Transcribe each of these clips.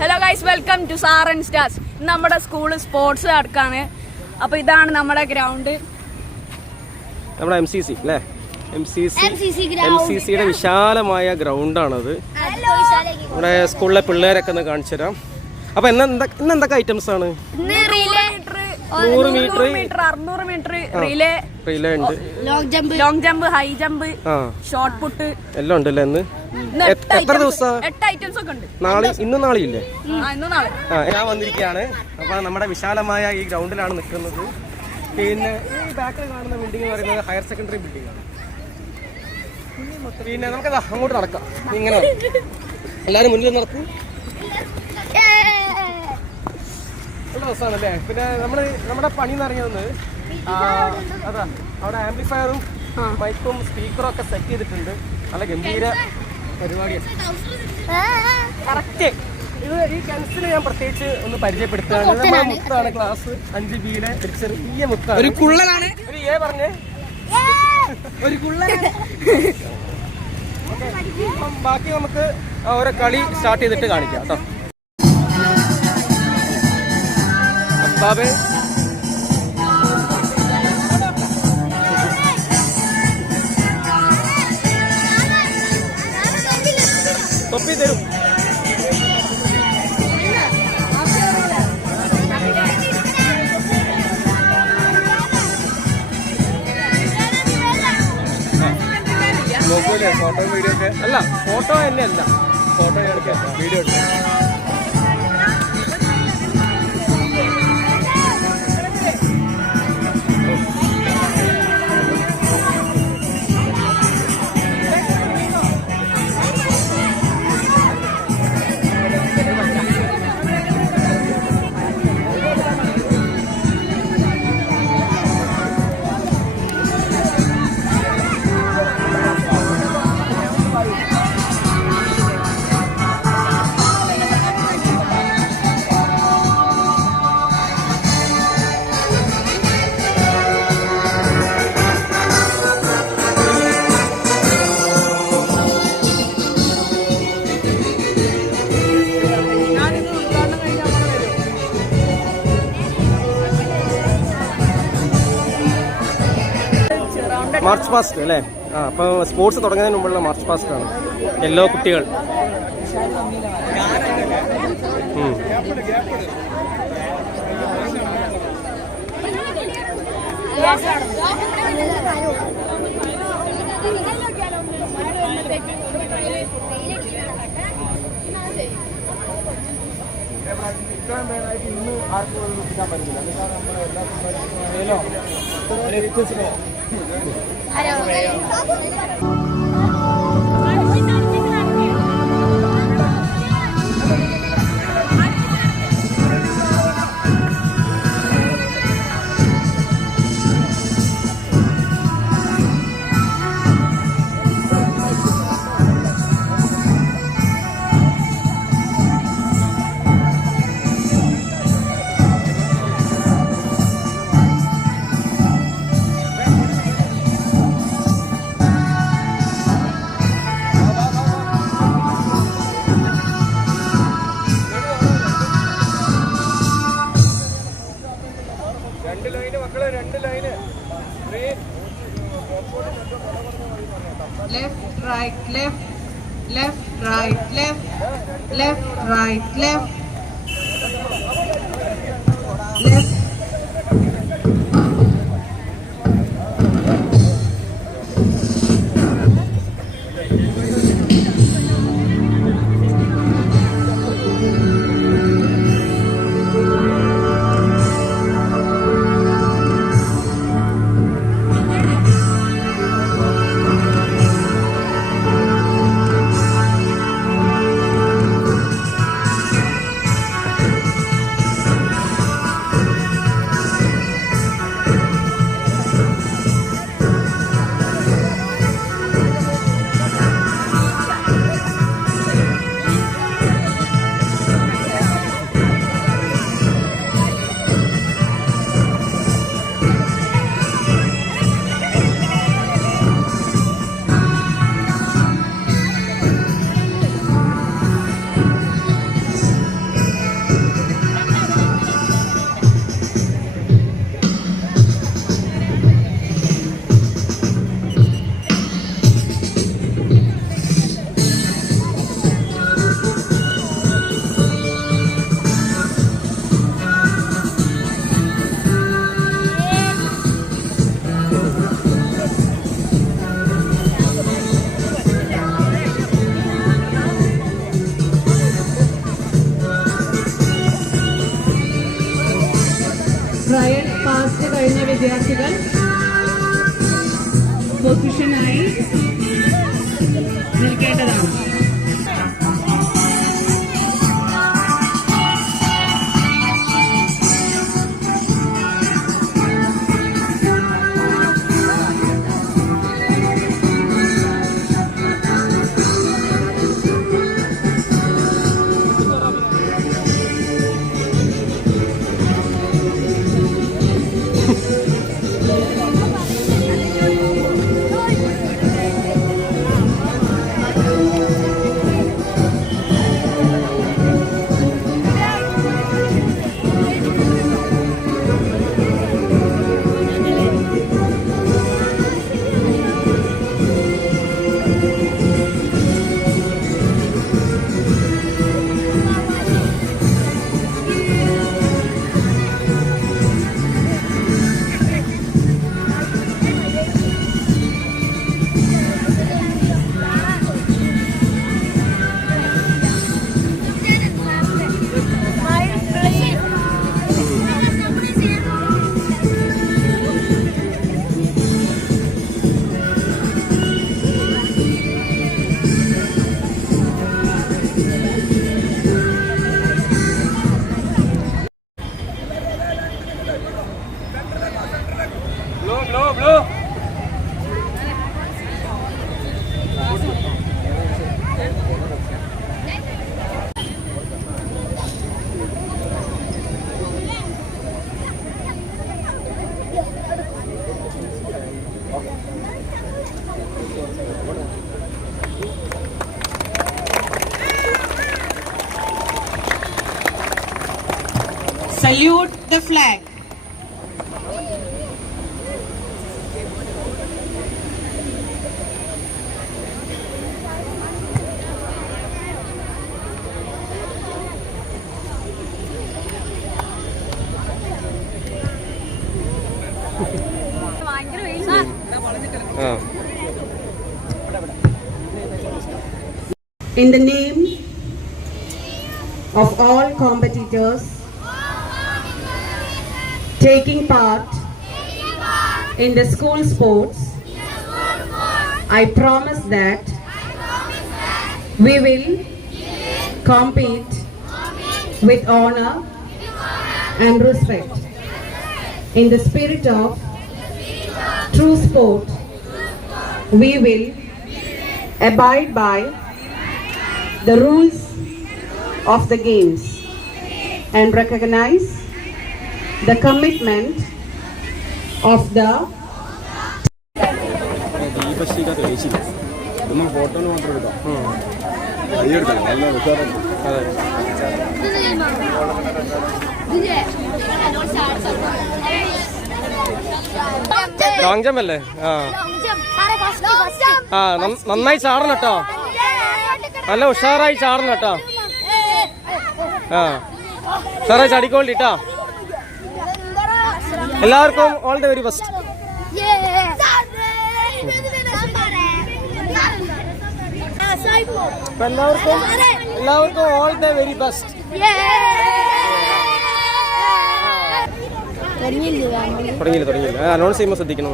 Hello guys, welcome to sir and stars. നമ്മുടെ school sports നടക്കാണ്. അപ്പോൾ ഇതാണ് നമ്മുടെ ഗ്രൗണ്ട്, നമ്മുടെ MCC അല്ലേ? MCCയുടെ വിശാലമായ ഗ്രൗണ്ടാണത്. നമ്മുടെ സ്കൂളിലെ പിള്ളേരൊക്കെ ഒന്ന് കാണിച്ചു തരാം. അപ്പോൾ ഇന്ന് എന്തൊക്കെ ഐറ്റംസ് ആണ്? 100 മീറ്റർ, 600 മീറ്റർ റിലേ ഉണ്ട്, long jump, high jump, shot put എല്ലാം ഉണ്ടല്ലേ. ഇന്ന് എത്ര ദിവസം? 8 ഐറ്റംസ് ഒക്കെ ഉണ്ട്. ഇന്നും നാളെ ഇല്ലേ? ഞാൻ വന്നിരിക്കുകയാണ്. അപ്പൊ നമ്മുടെ വിശാലമായ ഈ ഗ്രൗണ്ടിലാണ് നിൽക്കുന്നത്. പിന്നെ ഈ ബാക്കിൽ കാണുന്ന ബിൽഡിംഗ് എന്ന് പറയുന്നത് ഹയർ സെക്കൻഡറി ബിൽഡിംഗ് ആണ്. പിന്നെ നമുക്ക് അങ്ങോട്ട് നടക്കാം. ഇങ്ങനെ എല്ലാവരും മുന്നിൽ നടക്കും. നല്ല രസമാണല്ലേ. പിന്നെ നമ്മുടെ പണി എന്ന് പറയുന്നത് അതാ, അവിടെ ആംപ്ലിഫയറും മൈക്കും സ്പീക്കറും ഒക്കെ സെറ്റ് ചെയ്തിട്ടുണ്ട്. നല്ല ഗംഭീര പരിപാടിയാണ്. കറക്റ്റ്. ഈ കെൻസിൽ ഞാൻ പ്രത്യേകിച്ച് ഒന്ന് പരിചയപ്പെടുത്തുകയാണ്. നമ്മുടെ മുത്താണ്, ക്ലാസ് 5Bയിലെ ഒരു ചെറിയ മുത്താണ്. ഒരു കുള്ളനാണ്. പറഞ്ഞേ, ഒരു കുള്ളനാണ്. ബാക്കി നമുക്ക് ഓരോ കളി സ്റ്റാർട്ട് ചെയ്തിട്ട് കാണിക്കാം കേട്ടോ. ബാബേ തൊപ്പി തരും. നോക്കൂലേ ഫോട്ടോ വീഡിയോ ഒക്കെ? അല്ല, ഫോട്ടോ തന്നെ അല്ല, ഫോട്ടോ എടുക്കാം, വീഡിയോ എടുക്കാം. മാർച്ച് പാസ്റ്റ് അല്ലേ? അപ്പോൾ സ്പോർട്സ് തുടങ്ങുന്നതിന് മുമ്പുള്ള മാർച്ച് പാസ്റ്റ് ആണ്. യെല്ലോ കുട്ടികൾ. ഇന്ന് ആർക്കും കിട്ടാൻ പറ്റില്ല. Left, right, left, left, right, left, left, right, left, left. വിദ്യാർത്ഥികൾ പൊസിഷനായി നിൽക്കേണ്ടതാണ്. Salute the flag. ഭയങ്കര വെയിൽ. In the name of all competitors taking part in the school sports, I promise that we will compete with honor and respect in the spirit of true sport. We will abide by the rules of the games and recognize the commitment of the ദീപശിഖ തെളിയിച്ചില്ല. ഇതൊന്നും ഫോട്ടോന് മാത്രം എടുക്കാം. അതെ. Long jump അല്ലേ? ആ നന്നായി ചാടണം കേട്ടോ, നല്ല ഉഷാറായി ചാടണം കേട്ടോ. ആ ഉഷാറായി ചാടിക്കോളിട്ടാ. എല്ലാവർക്കും ഓൾ ദ വെരി ബെസ്റ്റ്. എല്ലാവർക്കും ഓൾ ദ വെരി ബെസ്റ്റ്. തുടങ്ങിയില്ല. അനൗൺസ് ചെയ്യുമ്പോൾ ശ്രദ്ധിക്കണം.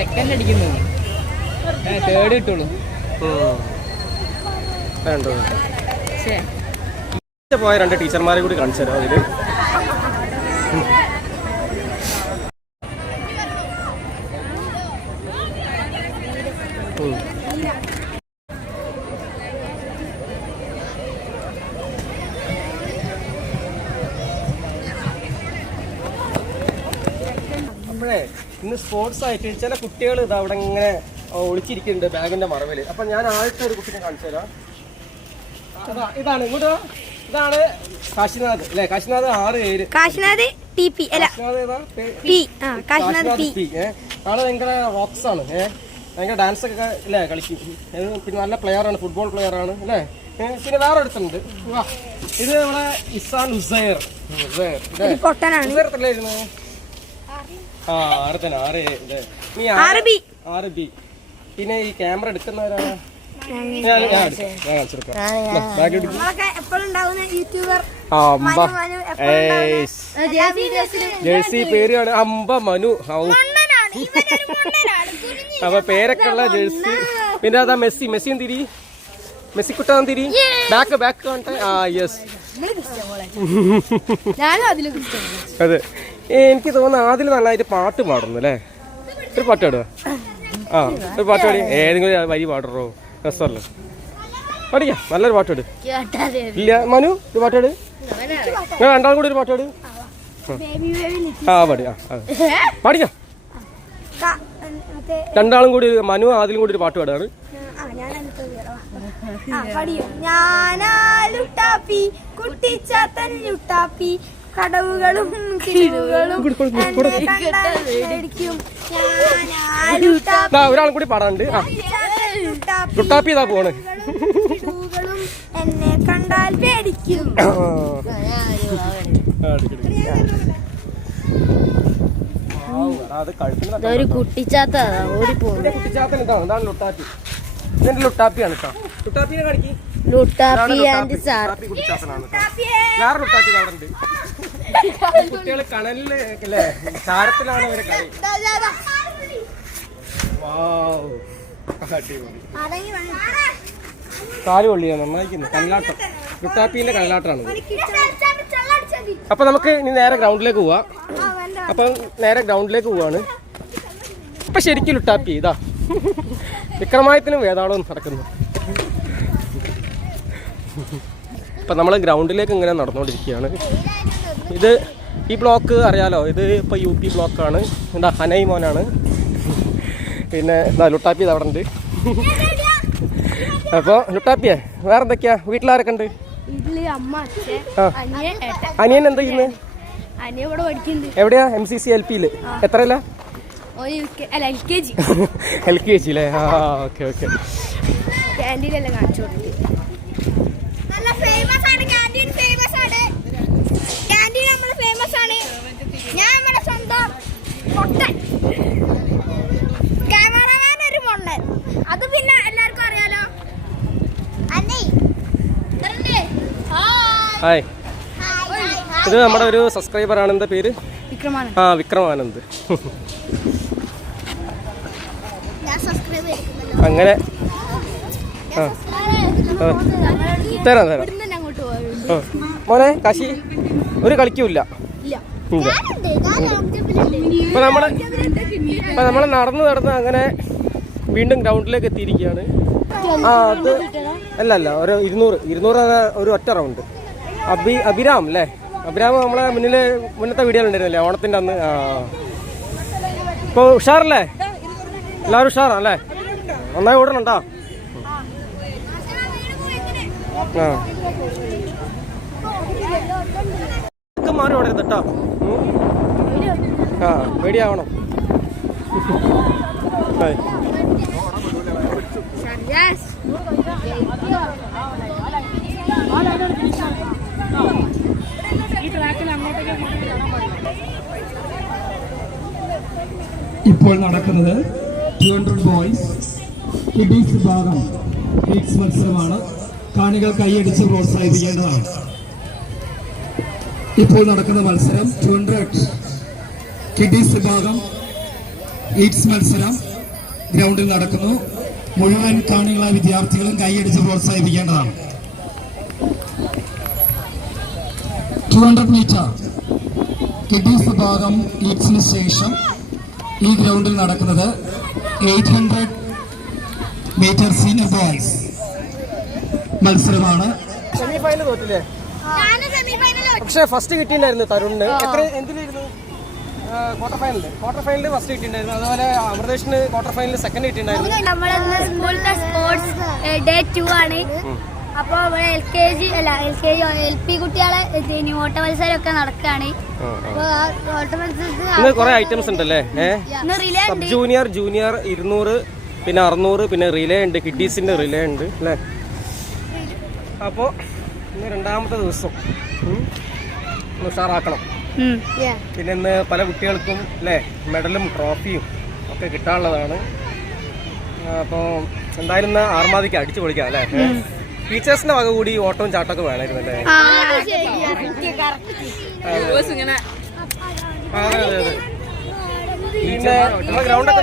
സെക്കൻഡ് അടിക്കുന്നു, തേർഡ് കിട്ടുള്ളൂ. പോയ രണ്ട് ടീച്ചർമാരെ കൂടി കാണിച്ചു തരാം. അതില് അപ്പോഴേ ഇന്ന് സ്പോർട്സ് ആയിട്ട് ചില കുട്ടികൾ ഇത് അവിടെ ഇങ്ങനെ ഒളിച്ചിരിക്കുന്നുണ്ട് ബാഗിന്റെ മറവില്. അപ്പൊ ഞാൻ ആദ്യത്തെ ഒരു കുട്ടിനെ കാണിച്ചു തരാം. ഇതാണ് ഇങ്ങോട്ട്. ഇതാണ് കാശിനാഥ് അല്ലെ? കാശിനാഥ് 6 പേര്. കാശിനാഥ് TP അല്ല കാശിനാഥ് P. ആള് ഭയങ്കര റോക്സ് ആണ്. ഭയങ്കര ഡാൻസ് ഒക്കെ അല്ലേ കളിക്കും. പിന്നെ നല്ല പ്ലെയർ ആണ്, ഫുട്ബോൾ പ്ലെയർ ആണ് അല്ലേ. പിന്നെ വേറെ അടുത്തുണ്ട്. ഇത് നമ്മളെ ഇസാൻ ഉസൈർ. ഉസൈറത്തല്ലായിരുന്നു? ആ 6B. പിന്നെ ഈ ക്യാമറ എടുക്കുന്നവരാണ്. ജേഴ്സി പേരാണ് അമ്പ മനു. അപ്പൊ പേരൊക്കെ ഉള്ള ജേഴ്സി. പിന്നെ അതാ മെസ്സിയും തിരി, മെസ്സിക്കുട്ടാൻ തിരി. ബാക്ക് കാണട്ടെ. ആ യെസ്. അതെ, എനിക്ക് തോന്നുന്നു ആദിൽ നന്നായിട്ട് പാട്ട് പാടുന്നു അല്ലേ? ഒരു പാട്ട് പാടുക. ഒരു പാട്ട് പാടി. ഏതെങ്കിലും വരി പാടറോ? രസമല്ലേ? പഠിക്കാം. നല്ലൊരു പാട്ട് പാട്. ഇല്ല മനു, ഒരു പാട്ട് പാട്. ഞാൻ രണ്ടാളും കൂടി ഒരു പാട്ട് പാട്. പാടിക്കാം. രണ്ടാളും കൂടി, മനു ആദിലും കൂടി ഒരു പാട്ട് പാടാണ്. കടവുകളും കിഴിവുകളും ഒരാളും കൂടി പാടാനുണ്ട്. ലുട്ടാപ്പി ഇതാ പോണ്. എന്നെ കണ്ടാൽ പേടിക്കും. ഒരു കുട്ടിച്ചാത്ത കുട്ടിച്ചാത്തൻ ഇതാണ് ലുട്ടാപ്പി. ഇതിന്റെ ലുട്ടാപ്പിയാണ് കേട്ടോ. ലുട്ടാപ്പിനെ കാണിക്കും. Luttappi and sir. വേറെ ലുട്ടാപ്പി അവിടെ ഉണ്ട്. കുട്ടികൾ കണലില് അല്ലേ, ചാരത്തിലാണ് അവരെ കളി. കാല് കൊള്ളിയാ നന്നായിരിക്കുന്നു. കല്ലാട്ടം, ലുട്ടാപ്പിന്റെ കല്ലാട്ടാണ്. അപ്പൊ നമുക്ക് ഇനി നേരെ ഗ്രൗണ്ടിലേക്ക് പോവാ. അപ്പം നേരെ ഗ്രൗണ്ടിലേക്ക് പോവാണ്. ഇപ്പൊ ശരിക്കും ലുട്ടാപ്പി ഇതാ വിക്രമാദിത്യനും വേതാളവും നടക്കുന്നു. ഇപ്പം നമ്മൾ ഗ്രൗണ്ടിലേക്ക് ഇങ്ങനെ നടന്നുകൊണ്ടിരിക്കുകയാണ്. ഇത് ഈ ബ്ലോക്ക് അറിയാലോ, ഇത് ഇപ്പോൾ UP ബ്ലോക്കാണ്. എന്താ ഹനൈ മോനാണ്. പിന്നെ എന്താ ലുട്ടാപ്പി ഇത് അവിടെ ഉണ്ട്. അപ്പോൾ ലുട്ടാപ്പിയെ വേറെ എന്തൊക്കെയാ? വീട്ടിലാരൊക്കെ ഉണ്ട്? അനിയൻ എന്താ ചെയ്യുന്നത്? എവിടെയാ? MCC LP-യിൽ. എത്രയല്ല? LKG അല്ലേ? ആ ഓക്കെ. ക്യാൻറ്റീനെല്ലാം കാണിച്ചു കൊടുത്തു. ഞാൻ നമ്മുടെ സ്വന്തം പൊട്ടൻ ക്യാമറമാൻ, ഒരു പൊണ്ണൻ. അത് പിന്നെ എല്ലാവർക്കും അറിയാലോ. ഹായ്, ഇത് നമ്മുടെ ഒരു സബ്സ്ക്രൈബറാണ്. എന്താ പേര്? വിക്രമാനന്ദ്. അങ്ങനെ തരാം. മോനെ കാശി ഒരു കളിക്കൂല. ഇപ്പൊ നമ്മള് നടന്ന് അങ്ങനെ വീണ്ടും ഗ്രൗണ്ടിലേക്ക് എത്തിയിരിക്കുകയാണ്. അത് അല്ല ഒരു 200 ഒരു ഒറ്റ റൗണ്ട്. അഭിരാം അല്ലേ? അഭിരാം നമ്മളെ മുന്നത്തെ വീഡിയോ ഉണ്ടായിരുന്നല്ലേ ഓണത്തിന്റെ അന്ന്. ഇപ്പൊ ഉഷാറല്ലേ? എല്ലാവരും ഉഷാറല്ലേ? നന്നായി ഓടണുണ്ടോ? മാറി ഓടരുത് കേട്ടോ. പേടിയാവണം. ഇപ്പോൾ നടക്കുന്നത് 200 ബോയ്സ് കിഡീസ് വിഭാഗം കിഡ്സ് മത്സരമാണ്. കാണികൾ കൈയടിച്ച് പ്രോത്സാഹിപ്പിക്കേണ്ടതാണ്. ഇപ്പോൾ നടക്കുന്ന മത്സരം 200 കിഡീസ് വിഭാഗം കിഡ്സ് മത്സരം ഗ്രൗണ്ടിൽ നടക്കുന്നു. മുഴുവൻ കാണികളായ വിദ്യാർത്ഥികളും കൈയടിച്ച് പ്രോത്സാഹിപ്പിക്കേണ്ടതാണ്. 200 മീറ്റർ കിഡീസ് വിഭാഗം കിഡ്സിന് ശേഷം ഈ ഗ്രൗണ്ടിൽ നടക്കുന്നത് 800 മീറ്റർ സീനിയർ ബോയ്സ് മത്സരമാണ്. സെമിഫൈനൽ തോറ്റില്ലേ? പക്ഷെ ഫസ്റ്റ് കിട്ടിയിട്ടുണ്ടായിരുന്നു തരുണിന്. എന്തിനായിരുന്നു? ക്വാർട്ടർ ഫൈനലിൽ ഫസ്റ്റ് കിട്ടിയിട്ടുണ്ടായിരുന്നു. അതുപോലെ അമൃതേഷിന് ക്വാർട്ടർ ഫൈനലിൽ സെക്കൻഡ് കിട്ടിയിട്ടുണ്ടായിരുന്നു. നമ്മളെ സ്കൂളിലെ സ്പോർട്സ് ഡേ 2 ആണ്. അപ്പൊ LP കുട്ടികളെ ഓട്ട മത്സരം ഒക്കെ നടക്കാണ്. ഇന്ന് കുറെ ഐറ്റംസ് ഉണ്ടല്ലേ? സബ് ജൂനിയർ, ജൂനിയർ 200, പിന്നെ 600, പിന്നെ റിലേ ഉണ്ട്, കിഡീസിന്റെ റിലേ ഉണ്ട് അല്ലേ? അപ്പോൾ ഇന്ന് 2ാമത്തെ ദിവസം ഉഷാറാക്കണം. പിന്നെ ഇന്ന് പല കുട്ടികൾക്കും അല്ലേ മെഡലും ട്രോഫിയും ഒക്കെ കിട്ടാനുള്ളതാണ്. അപ്പോൾ എന്തായാലും ആർമാദിക്ക് അടിച്ചു പൊളിക്കാം അല്ലേ? ടീച്ചേഴ്സിന്റെ വക കൂടി ഓട്ടവും ചാട്ടമൊക്കെ വേണമായിരുന്നു അല്ലേ? പിന്നെ ഗ്രൗണ്ടൊക്കെ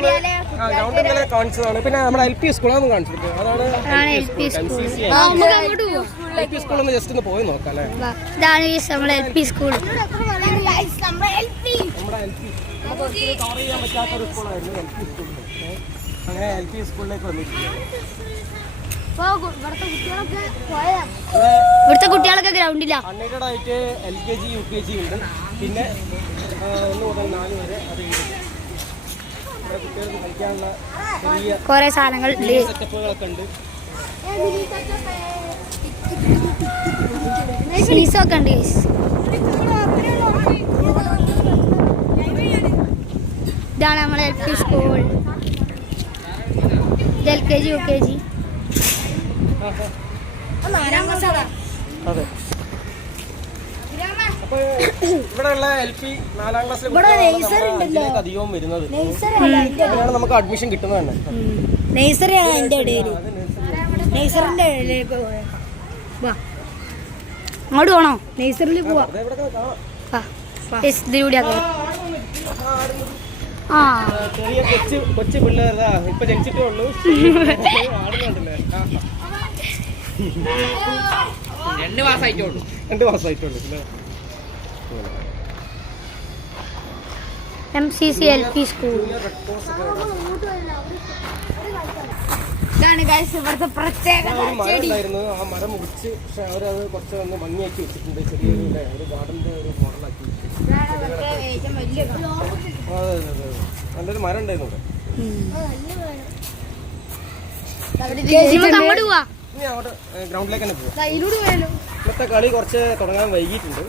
ഇന്നലെ കാണിച്ചതാണ്. പിന്നെ നമ്മുടെ LP സ്കൂളൊന്നും കാണിച്ചിട്ട് അതാണ് LP സ്കൂളൊന്ന് ജസ്റ്റ് ഒന്ന് പോയി നോക്കാം അല്ലേ? നമ്മുടെ LP സ്കൂൾ. കവർ ചെയ്യാൻ പറ്റാത്തൊരു സ്കൂളായിരുന്നു LP സ്കൂളിൽ. അങ്ങനെ LP സ്കൂളിലേക്ക് വന്നിട്ടുണ്ട്. ഇവിടുത്തെ കുട്ടികളൊക്കെ ഗ്രൗണ്ടില്ല. അൺഎയ്ഡഡ് ആയിട്ട് LKG UKG ഉണ്ട്. പിന്നെ 1 മുതൽ 4 വരെ അത് കുട്ടികൾക്ക് കളിക്കാനുള്ള ചെറിയ കുറെ സാധനങ്ങൾ സെറ്റപ്പുകളൊക്കെ ഉണ്ട്. സീസൊക്കെ ഉണ്ട്. ഇതാണ് നമ്മളെ LP സ്കൂൾ. LKG UKG. അതെ. അപ്പൊ ഇവിടെയുള്ള LP 4ാം ക്ലാസ്സിലെ അധികവും വരുന്നത് അങ്ങനെയാണ് നമുക്ക് അഡ്മിഷൻ കിട്ടുന്നത് തന്നെ. നഴ്സറിയാണ് അതിന്റെ ഇടയിൽ. നഴ്സറിന്റെ ഇടയിലേക്ക് അങ്ങോട്ട് പോണോ? നഴ്സറിയിൽ പോവാ. ചെറിയ കൊച്ചു പിള്ളേർതാ ഇപ്പൊ ജനിച്ചിട്ടേ ഉള്ളൂ. ആടുന്നുണ്ടല്ലേ? 2 മാസമായിട്ടുള്ളൂ അല്ലേ? MCC LP school. ഇതാണ് ഗൈസ് ഇവിടുത്തെ പ്രത്യേകത. ഒരു മരം ഉണ്ടായിരുന്നു, ആ മരം മുറിച്ച് പക്ഷെ അവരത് കുറച്ച് ഒന്ന് ഭംഗിയാക്കി വെച്ചിട്ടുണ്ട്. ചെറിയൊരു ഗാർഡന്റെ ഒരു മോഡലാക്കി. നല്ലൊരു മരം ഉണ്ടായിരുന്നു ഇവിടെ. ഇനി അങ്ങോട്ട് ഗ്രൗണ്ടിലേക്ക് തന്നെ പോവാം. ഇന്നത്തെ കളി കുറച്ച് തുടങ്ങാൻ വൈകിട്ടുണ്ട്.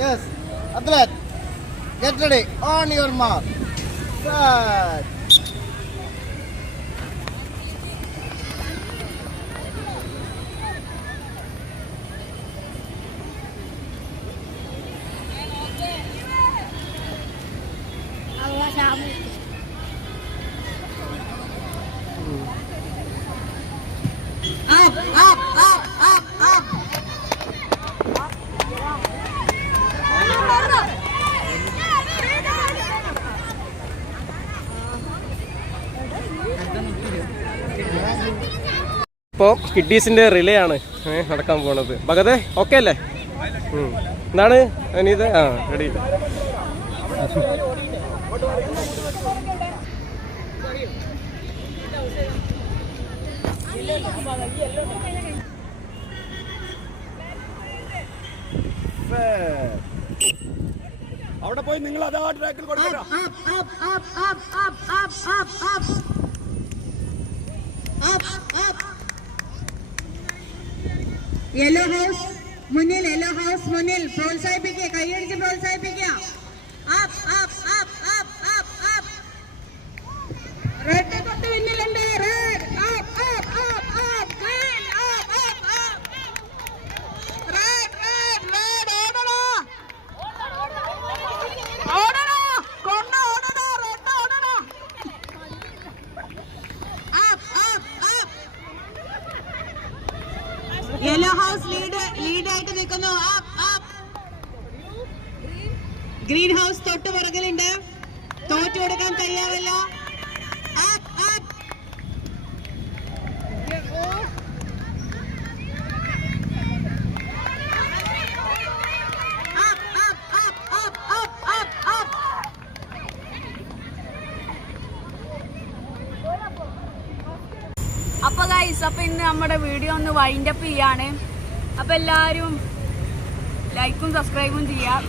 Yes, athlete, get ready, on your mark, set. ഇപ്പോൾ കിഡീസിൻ്റെ റിലേ ആണ് നടക്കാൻ പോണത്. ഭഗതേ ഓക്കെ അല്ലേ? എന്താണ് അനീത്? റെഡി. അവിടെ പോയി നിങ്ങൾ അതാ ട്രാക്കിൽ കൊടുക്കണം. യെല്ലോ ഹൗസ് മുന്നിൽ, യെല്ലോ ഹൗസ് മുന്നിൽ. പ്രോത്സാഹിപ്പിക്കുക, കൈയടിച്ച് പ്രോത്സാഹിപ്പിക്കുക. റെഡ് തൊട്ട് പിന്നിലുണ്ട്. റെഡ് യെല്ലോ ഹൗസ് ലീഡ് ആയിട്ട് നിൽക്കുന്നു. ഗ്രീൻ ഹൗസ് തൊട്ട് പുറകിലുണ്ട്. തോറ്റു കൊടുക്കാൻ തയ്യാറല്ല. അപ്പൊ ഗൈസ്, അപ്പൊ ഇന്ന് നമ്മുടെ വീഡിയോ ഒന്ന് വൈൻഡ് അപ്പ് ചെയ്യാണ്. അപ്പൊ എല്ലാരും ലൈക്കും സബ്സ്ക്രൈബും ചെയ്യാം.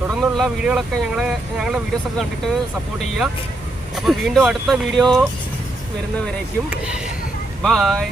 തുടർന്നുള്ള വീഡിയോകളൊക്കെ ഞങ്ങളുടെ വീഡിയോസ് ഒക്കെ കണ്ടിട്ട് സപ്പോർട്ട് ചെയ്യുക. അപ്പോൾ വീണ്ടും അടുത്ത വീഡിയോ വരുന്നവരേക്കും ബൈ.